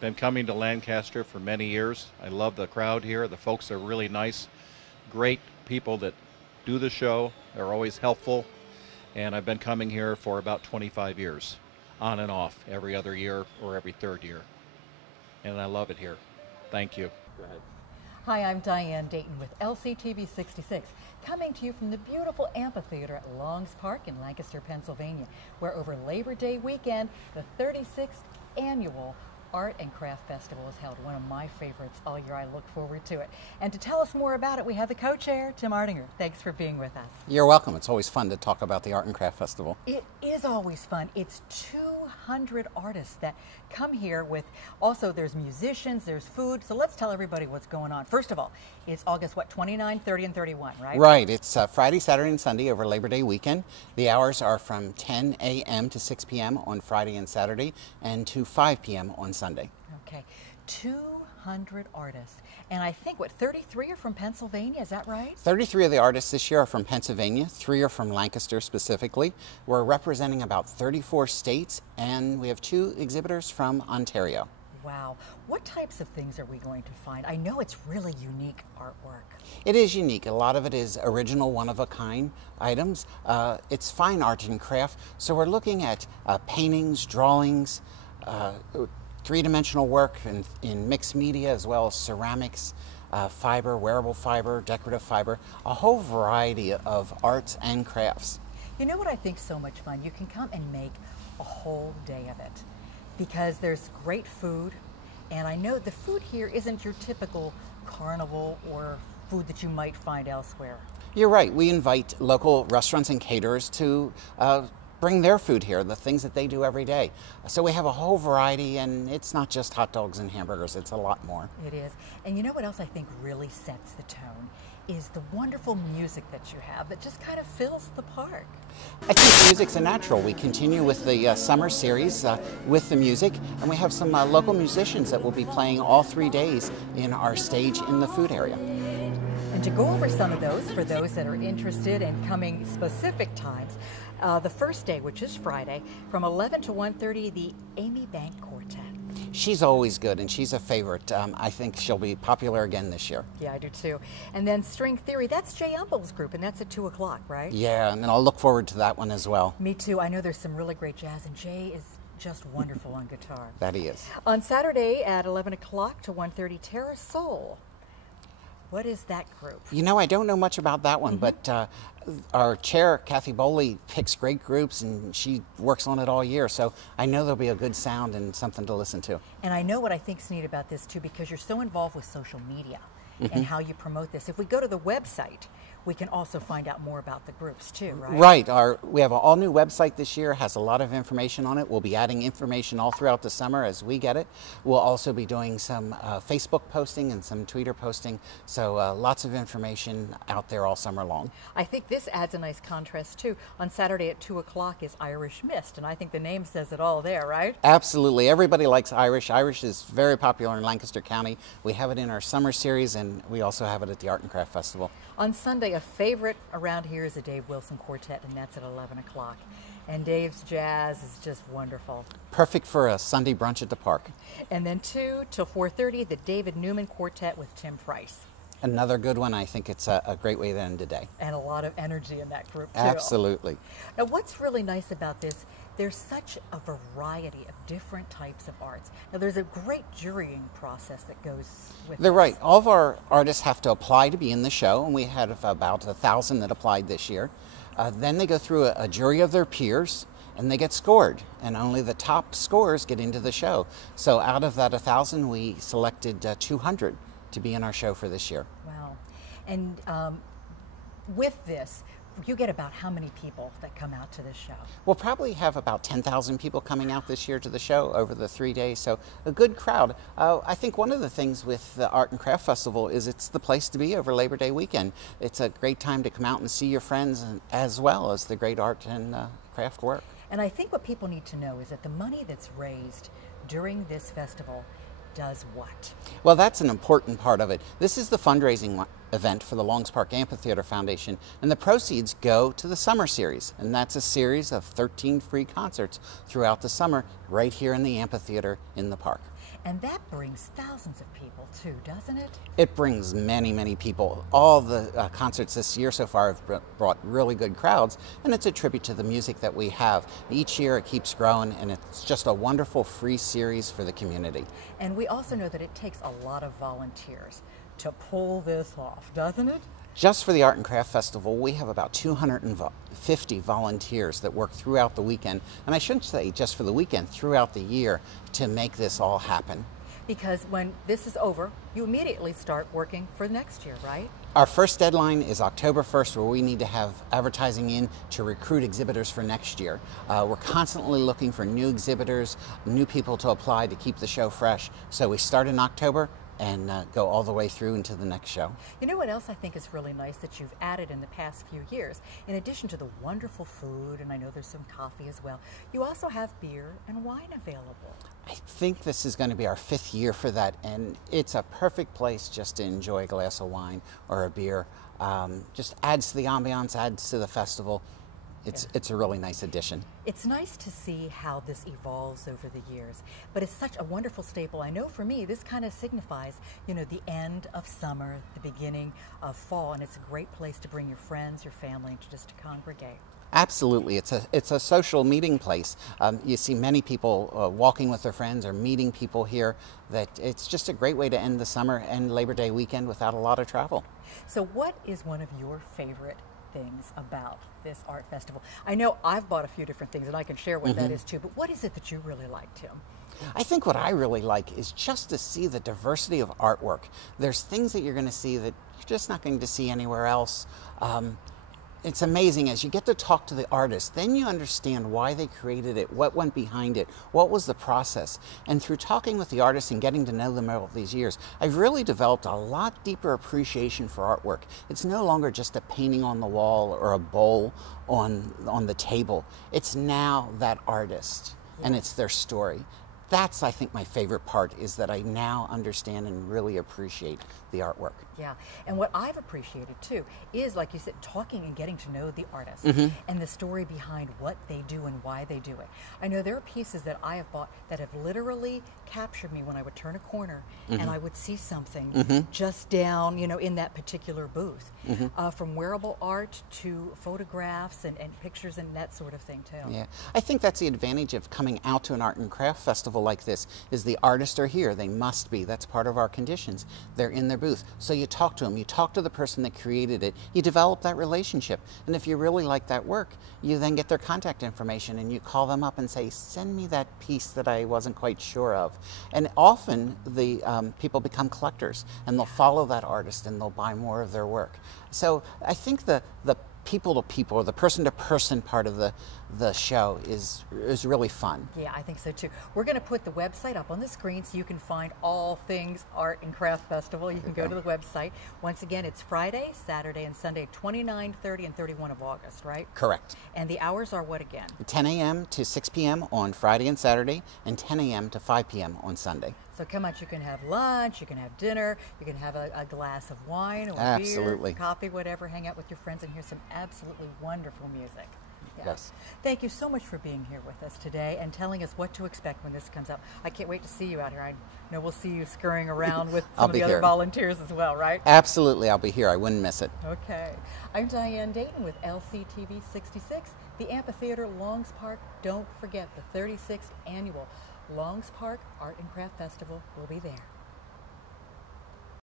Been coming to Lancaster for many years. I love the crowd here. The folks are really nice, great people that do the show. They're always helpful. And I've been coming here for about 25 years, on and off, every other year or every third year. And I love it here. Thank you. Go ahead. Hi, I'm Diane Dayton with LCTV 66, coming to you from the beautiful amphitheater at Longs Park in Lancaster, Pennsylvania, where over Labor Day weekend, the 36th annual Art and Craft Festival is held, one of my favorites all year. I look forward to it. And to tell us more about it, we have the co-chair, Tim Ardinger. Thanks for being with us. You're welcome. It's always fun to talk about the Art and Craft Festival. It is always fun. It's 200 artists that come here with, also there's musicians, there's food. So let's tell everybody what's going on. First of all, it's August, 29, 30, and 31, right? Right. It's Friday, Saturday, and Sunday over Labor Day weekend. The hours are from 10 a.m. to 6 p.m. on Friday and Saturday, and to 5 p.m. on Sunday. Okay, 200 artists. And I think, 33 are from Pennsylvania, is that right? 33 of the artists this year are from Pennsylvania. 3 are from Lancaster specifically. We're representing about 34 states, and we have 2 exhibitors from Ontario. Wow. What types of things are we going to find? I know it's really unique artwork. It is unique. A lot of it is original, one-of-a-kind items. It's fine art and craft. So we're looking at paintings, drawings, three-dimensional work in mixed media, as well as ceramics, fiber, wearable fiber, decorative fiber, a whole variety of arts and crafts. You know what I think's so much fun? You can come and make a whole day of it because there's great food, and I know the food here isn't your typical carnival or food that you might find elsewhere. You're right. We invite local restaurants and caterers to bring their food here, the things that they do every day. So we have a whole variety, and it's not just hot dogs and hamburgers, it's a lot more. It is. And you know what else I think really sets the tone is the wonderful music that you have that just kind of fills the park. I think music's a natural. We continue with the summer series with the music, and we have some local musicians that will be playing all 3 days in our stage in the food area. And to go over some of those, for those that are interested in coming specific times, the first day, which is Friday, from 11 to 1:30, the Amy Bank Quartet. She's always good, and she's a favorite. I think she'll be popular again this year. Yeah, I do too. And then String Theory, that's Jay Umble's group, and that's at 2 o'clock, right? Yeah, and I'll look forward to that one as well. Me too. I know there's some really great jazz, and Jay is just wonderful on guitar. That he is. On Saturday at 11 o'clock to 1:30, Terra Soul. What is that group? You know, I don't know much about that one, but our chair, Kathy Bowley, picks great groups, and she works on it all year, so I know there'll be a good sound and something to listen to. And I know what I think's neat about this, too, because you're so involved with social media and how you promote this. If we go to the website, we can also find out more about the groups, too, right? Right. We have an all-new website this year, has a lot of information on it. We'll be adding information all throughout the summer as we get it. We'll also be doing some Facebook posting and some Twitter posting, so lots of information out there all summer long. I think this adds a nice contrast, too. On Saturday at 2 o'clock is Irish Mist, and I think the name says it all there, right? Absolutely. Everybody likes Irish. Irish is very popular in Lancaster County. We have it in our summer series, and we also have it at the Art and Craft Festival. On Sunday, a favorite around here is the Dave Wilson Quartet, and that's at 11 o'clock. And Dave's jazz is just wonderful. Perfect for a Sunday brunch at the park. And then 2 till 4:30, the David Newman Quartet with Tim Price. Another good one. I think it's a great way to end the day. And a lot of energy in that group, too. Absolutely. Now, what's really nice about this, there's such a variety of different types of arts. Now, there's a great jurying process that goes with They're this. right. All of our artists have to apply to be in the show, and we had about 1,000 that applied this year. Then they go through a jury of their peers, and they get scored, and only the top scores get into the show. So out of that 1,000, we selected 200 to be in our show for this year. Wow. And with this, you get about how many people that come out to this show? We'll probably have about 10,000 people coming out this year to the show over the 3 days, so a good crowd. I think one of the things with the Art and Craft Festival is it's the place to be over Labor Day weekend. It's a great time to come out and see your friends, as well as the great art and craft work. And I think what people need to know is that the money that's raised during this festival does what? Well, that's an important part of it. This is the fundraising event for the Longs Park Amphitheater Foundation, and the proceeds go to the Summer Series, and that's a series of 13 free concerts throughout the summer right here in the amphitheater in the park. And that brings thousands of people too, doesn't it? It brings many, many people. All the concerts this year so far have brought really good crowds, and it's a tribute to the music that we have. Each year it keeps growing, and it's just a wonderful free series for the community. And we also know that it takes a lot of volunteers to pull this off, doesn't it? Just for the Art and Craft Festival, we have about 250 volunteers that work throughout the weekend, and I shouldn't say just for the weekend, throughout the year to make this all happen. Because when this is over, you immediately start working for next year, right? Our first deadline is October 1st, where we need to have advertising in to recruit exhibitors for next year. We're constantly looking for new exhibitors, new people to apply to keep the show fresh. So we start in October and go all the way through into the next show. You know what else I think is really nice that you've added in the past few years? In addition to the wonderful food, and I know there's some coffee as well, you also have beer and wine available. I think this is going to be our 5th year for that, and it's a perfect place just to enjoy a glass of wine or a beer. Just adds to the ambiance, adds to the festival. It's a really nice addition. It's nice to see how this evolves over the years, but it's such a wonderful staple. I know for me, this kind of signifies, you know, the end of summer, the beginning of fall, and it's a great place to bring your friends, your family, and just to congregate. Absolutely, it's a social meeting place. You see many people walking with their friends or meeting people here. That it's just a great way to end the summer and Labor Day weekend without a lot of travel. So what is one of your favorite things about this art festival? I know I've bought a few different things and I can share what that is too, but what is it that you really like, Tim? I think what I really like is just to see the diversity of artwork. There's things that you're going to see that you're just not going to see anywhere else. It's amazing as you get to talk to the artist, then you understand why they created it, what went behind it, what was the process. And through talking with the artists and getting to know them over these years, I've really developed a lot deeper appreciation for artwork. It's no longer just a painting on the wall or a bowl on the table. It's now that artist, and it's their story. That's, I think, my favorite part, is that I now understand and really appreciate the artwork. Yeah, and what I've appreciated too is, like you said, talking and getting to know the artist and the story behind what they do and why they do it. I know there are pieces that I have bought that have literally captured me when I would turn a corner and I would see something just down, you know, in that particular booth. From wearable art to photographs and pictures and that sort of thing too. Yeah, I think that's the advantage of coming out to an art and craft festival like this, is the artists are here. They must be. That's part of our conditions. They're in their booth. So you talk to them. You talk to the person that created it. You develop that relationship. And if you really like that work, you then get their contact information and you call them up and say, send me that piece that I wasn't quite sure of. And often the people become collectors and they'll follow that artist and they'll buy more of their work. So I think the people to people, or the person to person part of the show is really fun. Yeah, I think so too. We're going to put the website up on the screen so you can find all things Art and Craft Festival. You can go to the website. Once again, it's Friday, Saturday, and Sunday, 29, 30, and 31 of August, right? Correct. And the hours are what again? 10 a.m. to 6 p.m. on Friday and Saturday, and 10 a.m. to 5 p.m. on Sunday. So come out, you can have lunch, you can have dinner, you can have a glass of wine or Absolutely. beer, coffee, whatever, hang out with your friends and hear some absolutely wonderful music. Yeah. Yes. Thank you so much for being here with us today and telling us what to expect when this comes out. I can't wait to see you out here. I know we'll see you scurrying around with some of the other volunteers as well, right? Absolutely, I'll be here. I wouldn't miss it. Okay. I'm Diane Dayton with LCTV 66, the Amphitheater, Longs Park. Don't forget the 36th annual Longs Park Art and Craft Festival will be there.